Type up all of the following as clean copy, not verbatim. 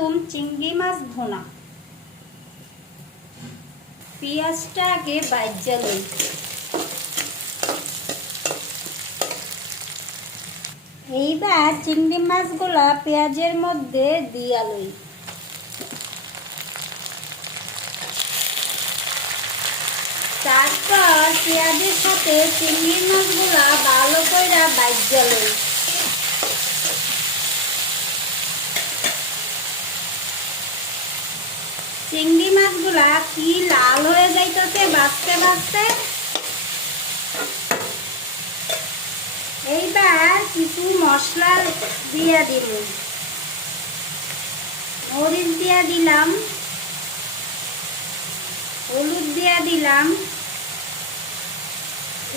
একদম চিংড়ি মাছ ভুনা। পেঁয়াজটা আগে ভাজা লই। এইবার চিংড়ি মাছগুলা পেঁয়াজের মধ্যে দিয়া লই। তারপর পেঁয়াজের সাথে চিংড়ি মাছগুলা ভালো করে ভাজা লই। চিংড়ি মাছগুলা কি লাল হয়ে যাইতেছে ভাজতে ভাজতে। এইবার কিছু মশলা দিয়ে দিব। মরিচ দিয়ে দিলাম, হলুদ দিয়ে দিলাম,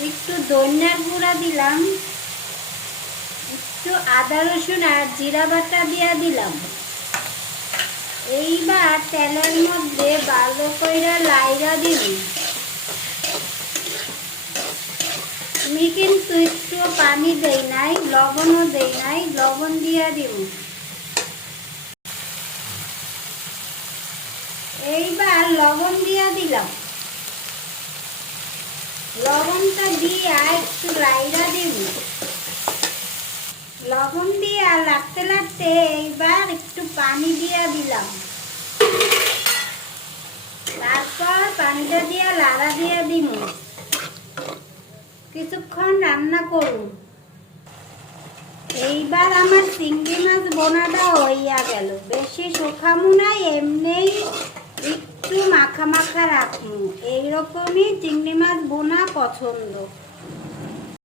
একটু ধনিয়ার গুঁড়া দিলাম, একটু আদা রসুন আর জিরা বাটা দিয়ে দিলাম। এইবার তেলের মধ্যে ভালো করে লাইরা দিব। আমি কিন্তু একটু পানি দেই নাই, লবণও দেই নাই, লবণ দিয়ে দিব। এইবার লবণ দিয়ে দিলাম। লবণটা দিয়ে একটু লাইরা দিব। লবণ দিয়ে লাগতে লাগতে এইবার একটু পানি দিয়ে দিলাম। তারপর পানিটা দিয়ে লাড়া দিয়ে দিব। কিছুক্ষণ রান্না করুন। এইবার আমার চিংড়ি মাছ বোনাটা হইয়া গেল। বেশি শুকামু নাই, এমনি একটু মাখা মাখা রাখবো। এইরকমই চিংড়ি মাছ বোনা পছন্দ।